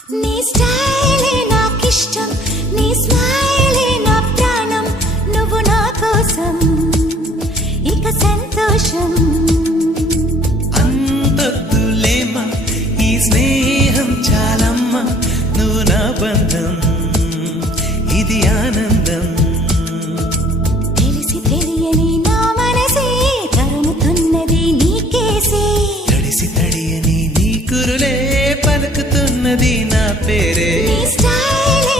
నీ స్టైలే నాకిష్టం, నీ స్మైలే నా ప్రాణం, నువ్వు నా కోసం ఇక సంతోషం. అంతొద్దులేమా ఈ స్నేహం చాలమ్మా, నువ్వు నా బంధం ఇది ఆనందం. తెలిసి తెలియని నా మనసే తరుముతున్నది నీకేసే, తడిసి తడియని నీ కురులే పలుకుతున్నది నా పేరే. నీ స్టైలే